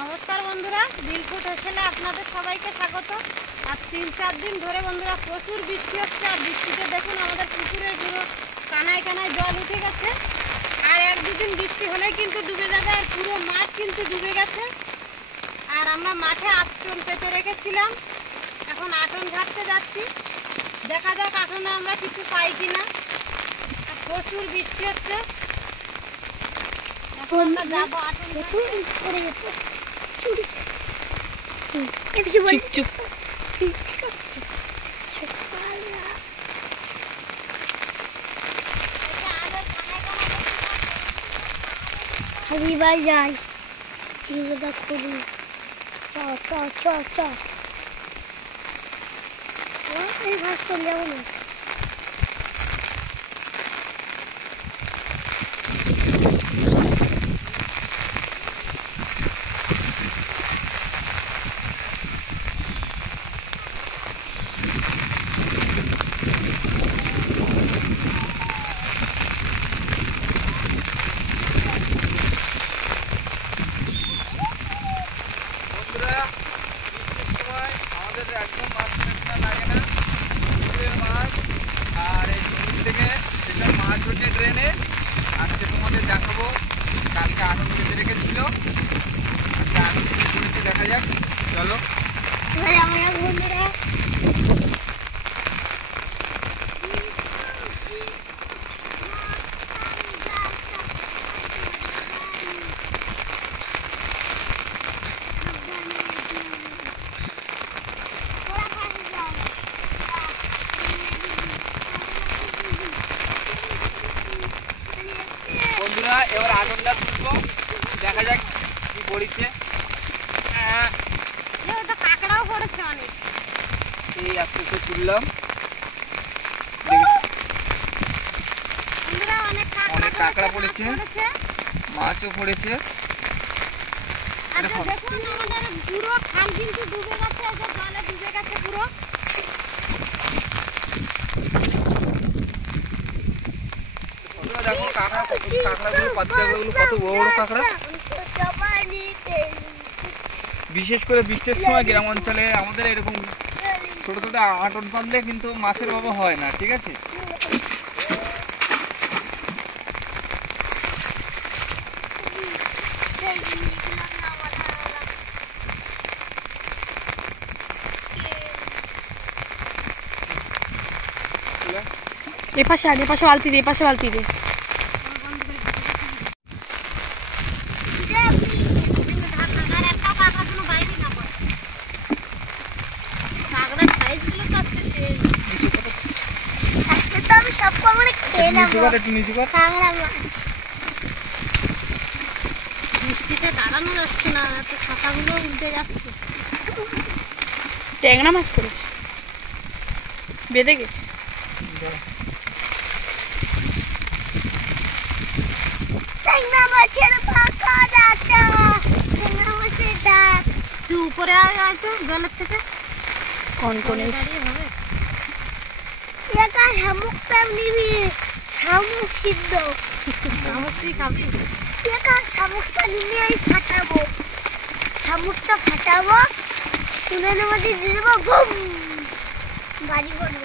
নমস্কার বন্ধুরা, দিলফুট হোসেলে আপনাদের সবাইকে স্বাগত। আর 3-4 দিন ধরে বন্ধুরা প্রচুর বৃষ্টি হচ্ছে। আর বৃষ্টিতে দেখুন আমাদের পুকুরের পুরো কানায় কানায় জল উঠে গেছে। আর 1-2 দিন বৃষ্টি হলেই কিন্তু ডুবে যাবে। আর পুরো মাঠ কিন্তু ডুবে গেছে। আর আমরা মাঠে আটন পেতে রেখেছিলাম, এখন আটন ঝাড়তে যাচ্ছি। দেখা যাক আটনে আমরা কিছু পাই কিনা। প্রচুর বৃষ্টি হচ্ছে, এখন আমরা যাবো আটন ঝাড়তে। যাই এই ভাস চলে যাবো না। একদম মাছ লাগে না, মাছ। আর এই নদী থেকে যেটা মাছ হচ্ছে ট্রেনে, আজকে তোমাদের দেখাবো। কালকে আটন পেতে রেখেছিল, আজকে আটন পেতে করেছে, দেখা যাক। চলো বন্ধুরা, বন্ধুরা এবার আটনটা তুলবো, দেখা যাক কি পড়েছে। কাঁকড়াও পড়েছে অনেক। এই আস্তে আস্তে তুললাম, অনেক কাঁকড়া পড়েছে, মাছও পড়েছে। দেখুন আমাদের পুরো খাল কিন্তু ডুবে গেছে, জলে ডুবে গেছে পুরো। দেখো কাঁকড়াগুলো, পাতিকাগুলো কত বড় বড় কাঁকড়া। বিশেষ করে বৃষ্টির সময় গ্রাম অঞ্চলে আমাদের এরকম ছোট ছোট আটন বাঁধলে কিন্তু মাছের অভাব হয় না, ঠিক আছে। এপাশে বালতি দে, এপাশে বালতি দে। বৃষ্টিতে দাঁড়ানো যাচ্ছে না, এত ছাতাগুলো উল্টে যাচ্ছে। ট্যাংরা মাছ পড়েছে, বেঁধে গেছে। তুই উপরে আয় তো জলের থেকে, কনকনে হবে। শামুকটা নিবি, শামুক সিদ্ধ। শামুক তুই খাবি? শামুকটা নিবি, আমি ফাটাবো, শামুকটা ফাটাবো, তুলে মধ্যে দিয়ে দেবো, বুম, বাড়ি করবো।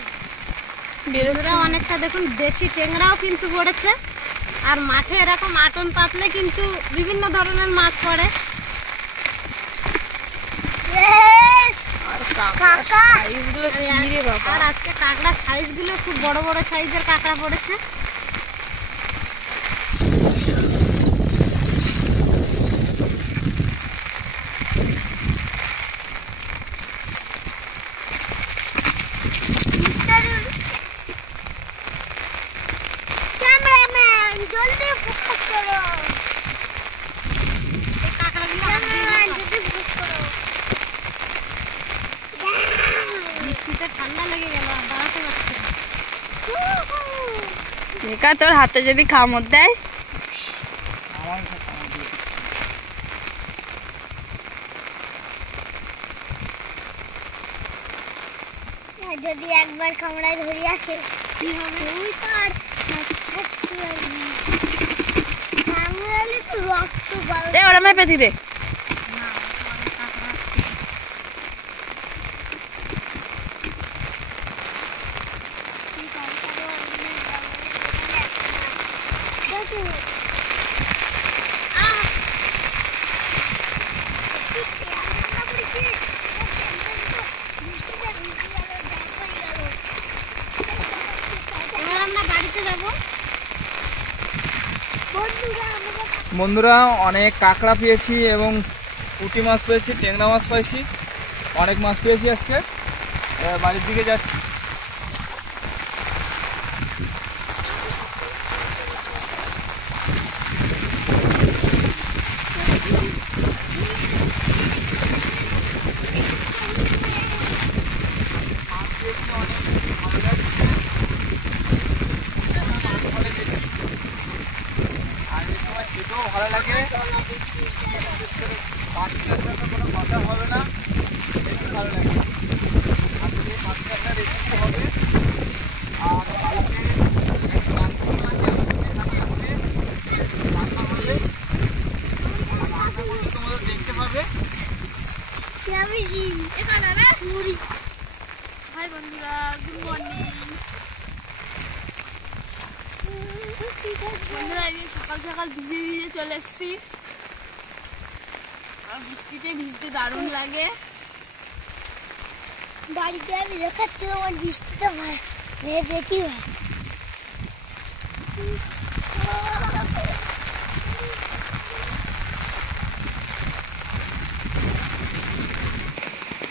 বেরোরা অনেকটা দেখুন দেশি ট্যাংরাও কিন্তু পড়েছে। আর মাঠে এরকম আটন পাতলে কিন্তু বিভিন্ন ধরনের মাছ পড়ে। আর আজকে কাঁকড়ার সাইজ গুলো খুব বড় বড় সাইজের কাঁকড়া পড়েছে। ক্যামেরাম্যান জলদি ফোকাস করো, বৃষ্টিতে ঠান্ডা লেগে গেল, দাঁড়াতে পারছি না। তোর হাতে যদি কামড় দেয়, আর যদি একবার কামড়ায় ধরি আছে কি হবে? তুই তো আর ছাড়তে পারবি না। কামড়ালে তো রক্ত গল। এ ওরা মাই পেতি দে। না অনেক কাঁকড়া আছে। তুই কামড়ালে অনেক দেখো এবার আমরা বাড়িতে যাবো। বন্ধুরা অনেক কাঁকড়া পেয়েছি এবং পুঁটি মাছ পেয়েছি, ট্যাংরা মাছ পেয়েছি, অনেক মাছ পেয়েছি আজকে। বাড়ির দিকে যাচ্ছি। আর এই সময় খেতেও ভালো লাগে, মাছের সাথে কোনো কথা হবে না, বেশি ভালো লাগে। আজকে মাছের একটা রেসিপি হবে আর বাড়িতে রান্না হবে, তোমরা দেখতে পাবে। হাই বন্ধুরা, গুড মর্নিং। বন্ধুরা এই যে সকাল সকাল ভিজে ভিজে চলে এসেছি। আর বৃষ্টিতে ভিজতে দারুণ লাগে। বাড়িতে আমি দেখাচ্ছি আমার বৃষ্টিতে ভয় দেখি ভাই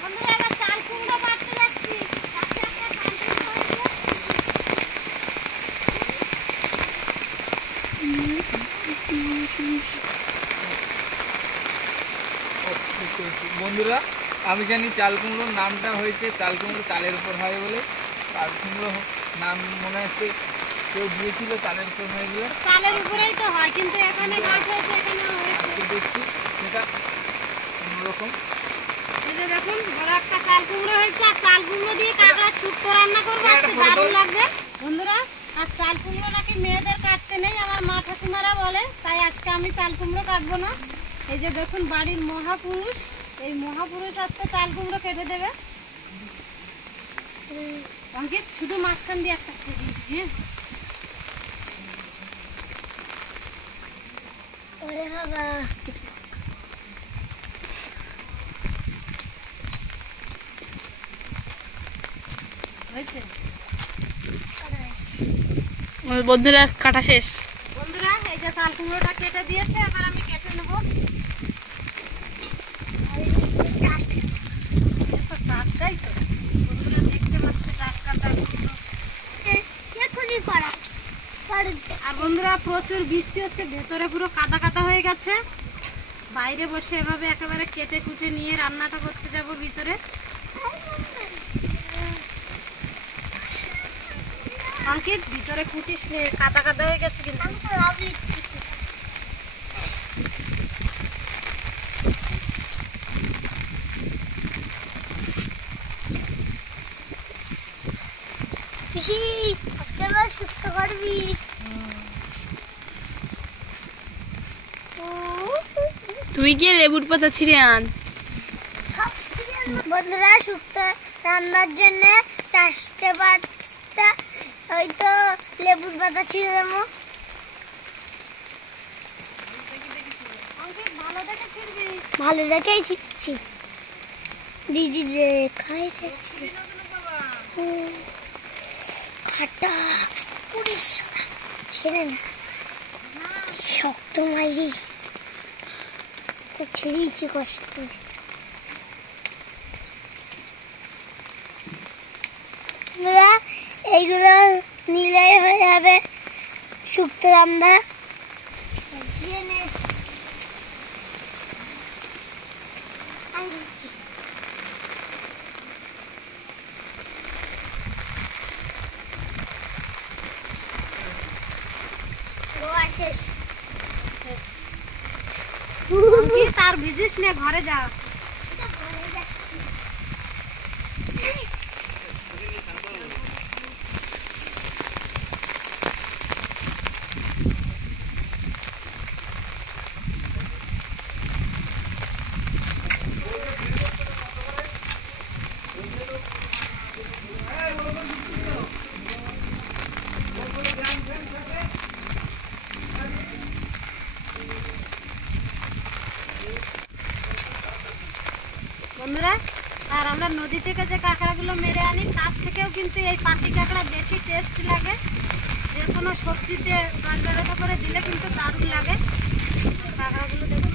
বন্ধুরা এবার চাল কুমড়ো পাড়তে যাচ্ছি। আজকে একটা চাল কুমড়ো হয়েছে। বন্ধুরা আমি জানি চাল কুমড়োর নামটা হয়েছে চাল কুমড়ো চালের উপর হয় বলে। চাল কুমড়ো নাম মনে হচ্ছে কেউ দিয়েছিল চালের উপর হয় বলে। চালের উপরেই তো হয়, কিন্তু এখানে গাছ হয়েছে, এখানেও হয়েছে। আজকে দেখছি সেটা অন্যরকম। এই যে দেখুন বড় একটা চাল কুমড়ো হয়েছে, আর চাল কুমড়ো দিয়ে কাঁকড়া শুক্তো রান্না করবো, এটা আজকে ফটো দারুণ তোল। লাগবে বন্ধুরা। আর চাল কুমড়ো নাকি মেয়েদের কাটতে নেই, আমার মা ঠাকুমারা বলে, তাই আজকে আমি চাল কুমড়ো কাটবো না। এই যে দেখুন বাড়ির মহাপুরুষ, এই মহাপুরুষ আজকে চাল কুমড়ো কেটে দেবে। অঙ্কিত শুধু মাঝখান দিয়ে একটা ছেড়ে দিবি, হ্যাঁ? ওরে বাবা হয়েছে বন্ধুরা কাটা শেষ। বন্ধুরা, এই যে চাল কুমড়োটা কেটে দিয়েছে, এবার আমি কেটে নেবো। সে তো টাটকাই তো বন্ধুরা, দেখতে পাচ্ছে টাটকা চাল কুমড়ো। এখনই করা আর বন্ধুরা প্রচুর বৃষ্টি হচ্ছে, ভেতরে পুরো কাদা কাদা হয়ে গেছে। বাইরে বসে এভাবে একেবারে কেটে কুটে নিয়ে রান্নাটা করতে যাব ভিতরে। অঙ্কিত ভিতরে কুটিস নে, কাদা কাদা হয়ে গেছে কিন্তু। পিসি আজকে আবার সুস্থ করবি তুই গিয়ে লেবুর পাতা ছিঁড়ে আন। বন্ধুরা শুক্তো রান্নার জন্য চারটে পাঁচটা হয়তো লেবুর পাতা ছিঁড়ে দেবো। অঙ্কিত ভালো দেখে ছিড়বি। ভালো দেখেই শিখছি দিদি দেখাই গেছি খাটা পুলিশ ছেড়ে না শক্ত মাইরি তো ছেড়েইছি কষ্ট করে। বন্ধুরা, এইগুলো নিলেই হয়ে যাবে শুক্তো রান্না। অঙ্কিত আর ভিজিস নে, ঘরে যা। আমাদের নদী থেকে যে কাঁকড়াগুলো মেরে আনি তার থেকেও কিন্তু এই পাতি কাঁকড়া বেশি টেস্ট লাগে। যে কোনো সবজিতে বাটা বাটা করে দিলে কিন্তু দারুণ লাগে। কাঁকড়াগুলো দেখুন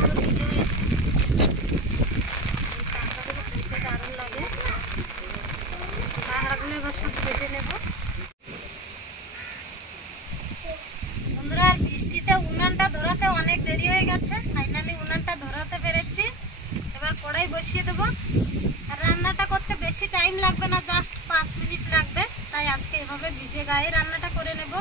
কত ভিজে হয়েছে, এই কাঁকড়াগুলো খেতে দারুণ লাগে। কাঁকড়াগুলো এবার সব কেটে নেব। বন্ধুরা আর বৃষ্টিতে উনানটা ধরাতে অনেক দেরি হয়ে গেছে, ফাইনালি উনানটা ধরাতে পেরেছি। এবার কড়াই বসিয়ে দেবো। আর রান্নাটা করতে বেশি টাইম লাগবে না, জাস্ট 5 মিনিট লাগবে। তাই আজকে এভাবে ভিজে গায়ে রান্নাটা করে নেব।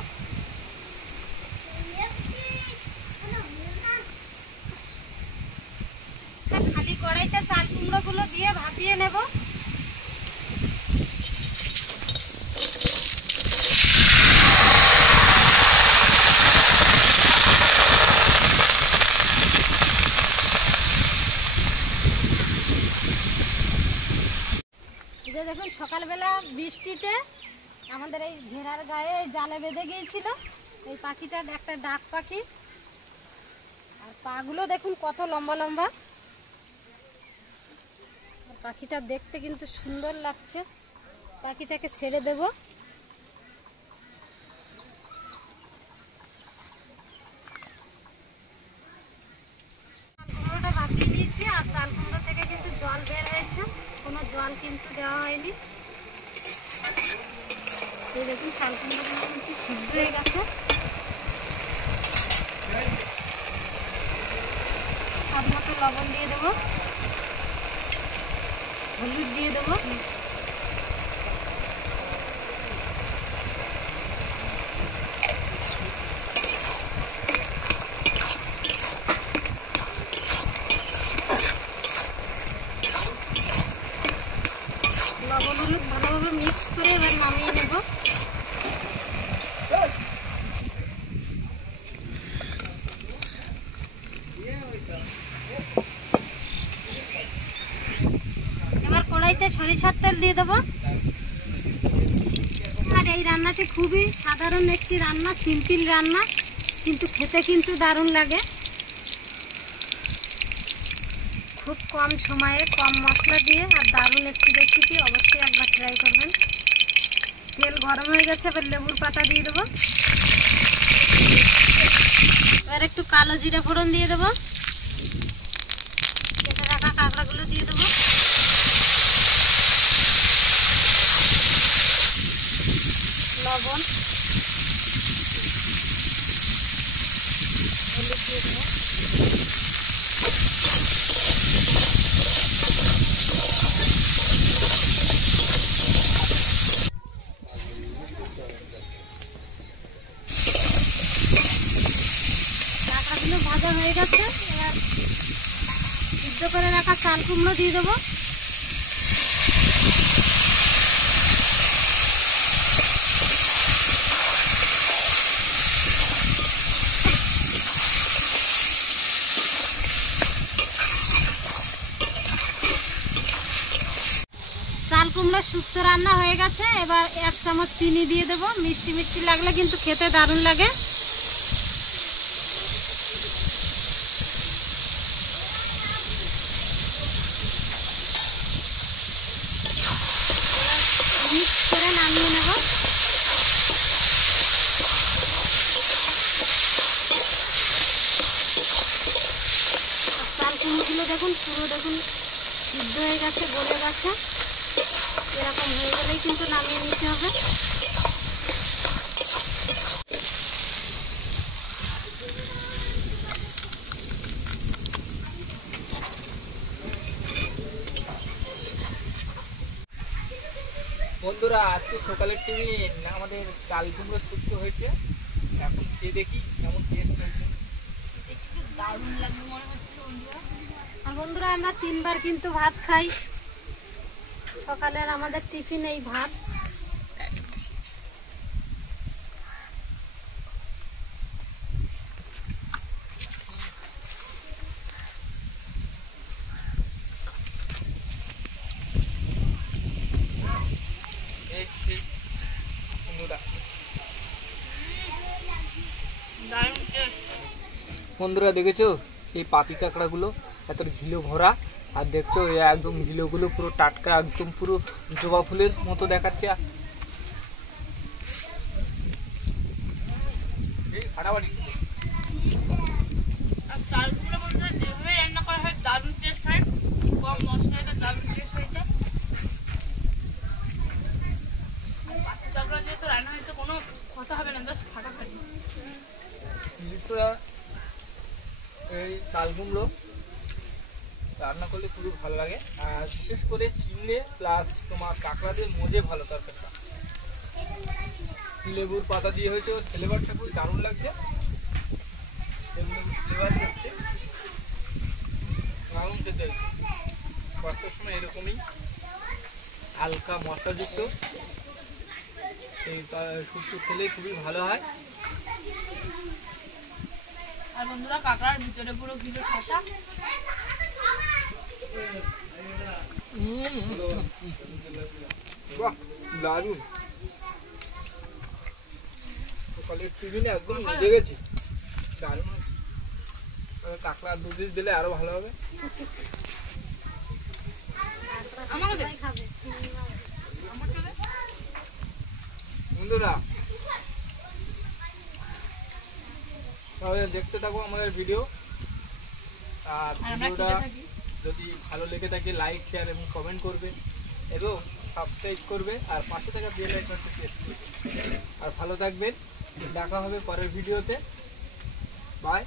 খালি কড়াইতে চাল কুমড়োগুলো দিয়ে ভাপিয়ে নেব। যে দেখুন সকালবেলা বৃষ্টিতে আমাদের এই ঘেরার গায়ে জালে বেঁধে গিয়েছিল এই পাখিটা, একটা ডাক পাখি। আর পাগুলো দেখুন কত লম্বা লম্বা। আর পাখিটা দেখতে কিন্তু সুন্দর লাগছে। পাখিটাকে ছেড়ে দেব। চাল কুমড়োটা ভাপিয়ে নিয়েছি আর চাল কুমড়ো থেকে কিন্তু জল বের হয়েছে, কোনো জল কিন্তু দেওয়া হয়নি। এই দেখুন চাল কুমড়োগুলো কিন্তু সিদ্ধ হয়ে গেছে। স্বাদ মতো লবণ দিয়ে দেবো, হলুদ দিয়ে দেবো, লবণ হলুদ ভালোভাবে মিক্স করে এবার নামিয়ে নেব। এবার কড়াইতে সরিষার তেল দিয়ে দেবো। আর এই রান্নাটি খুবই সাধারণ একটি রান্না, সিম্পল রান্না, কিন্তু খেতে কিন্তু দারুণ লাগে। খুব কম সময়ে কম মশলা দিয়ে আর দারুণ একটি রেসিপি, অবশ্যই একবার ট্রাই করবেন। তেল গরম হয়ে গেছে, এবার লেবুর পাতা দিয়ে দেবো। এবার একটু কালো জিরে ফোড়ন দিয়ে দেবো। কেটে রাখা কাঁকড়াগুলো দিয়ে দেবো। লবণ, হলুদ দিয়ে দেবো। কাঁকড়াগুলো ভাজা হয়ে গেছে, এবার সিদ্ধ করে রাখা চাল কুমড়ো দিয়ে দেবো। চাল কুমড়ো শুক্তো রান্না হয়ে গেছে, এবার 1 চামচ চিনি দিয়ে দেবো। মিষ্টি মিষ্টি লাগলে কিন্তু খেতে দারুণ লাগে। মিক্স করে নামিয়ে নেব। চাল কুমড়োগুলো দেখুন পুরো দেখুন সিদ্ধ হয়ে গেছে, গলে গেছে। এরকম হয়ে গেলেই কিন্তু নামিয়ে নিতে হবে। বন্ধুরা আজকে সকালের টিফিন আমাদের চাল কুমড়ো শুক্তো হয়েছে। এখন খেয়ে দেখি কেমন টেস্ট হয়েছে। দারুণ লাগবে মনে হচ্ছে বন্ধুরা। আর বন্ধুরা আমরা 3 বার কিন্তু ভাত খাই, সকালের আমাদের টিফিন এই ভাত। বন্ধুরা দেখেছো এই পাতি কাঁকড়াগুলো এত ঘিলো ভরা আর দেখছো এই একদম গিলোগুলো পুরো টাটকা, একদম পুরো জবা ফুলের মতো দেখাচ্ছে। এই ফাটাফাটি আর চাল কুমড়ো বন্ধুরা যেভাবে রান্না করা হয় দারুণ টেস্ট হয়, কম মশলাটা দারুণ টেস্ট হয়েছে। বাচ্চাগুলো যেহেতু রান্না হয়েছে কোনো কথা হবে না, জাস্ট ফাটাফাটি। বিশেষ করে এই চাল কুমড়ো রান্না করলে খুবই ভালো লাগে, আর বিশেষ করে চিংড়ি প্লাস তোমার কাঁকড়া দিয়ে মজে ভালো তরকারিটা। লেবুর পাতা দিয়ে হয়েছে, ফ্লেভারটা খুব দারুণ লাগছে, ফ্লেভার হচ্ছে দারুণ খেতে। কষ্টের সময় এরকমই হালকা মশলাযুক্ত এই শুক্তো খেলে খুবই ভালো হয়। আর বন্ধুরা কাঁকড়ার ভিতরে পুরো ঘিলো ঠাসা। বাহ দারুণ, সকালের টিফিনে একদম মজে গেছি, দারুণ হয়েছে। কাঁকড়া 2 পিস দিলে আরো ভালো হবে। আমাকে দে। খাবে আমাকে দে। বন্ধুরা তাহলে দেখতে থাকো আমাদের ভিডিও, আর আর আমরা ভিডিওটা খেতে থাকি। যদি ভালো লেগে থাকে লাইক শেয়ার এবং কমেন্ট করবে এবং সাবস্ক্রাইব করবে, আর পাশে থাকা বেল আইকনটা প্রেস করবে। আর ভালো থাকবেন, দেখা হবে পরের ভিডিওতে, বাই।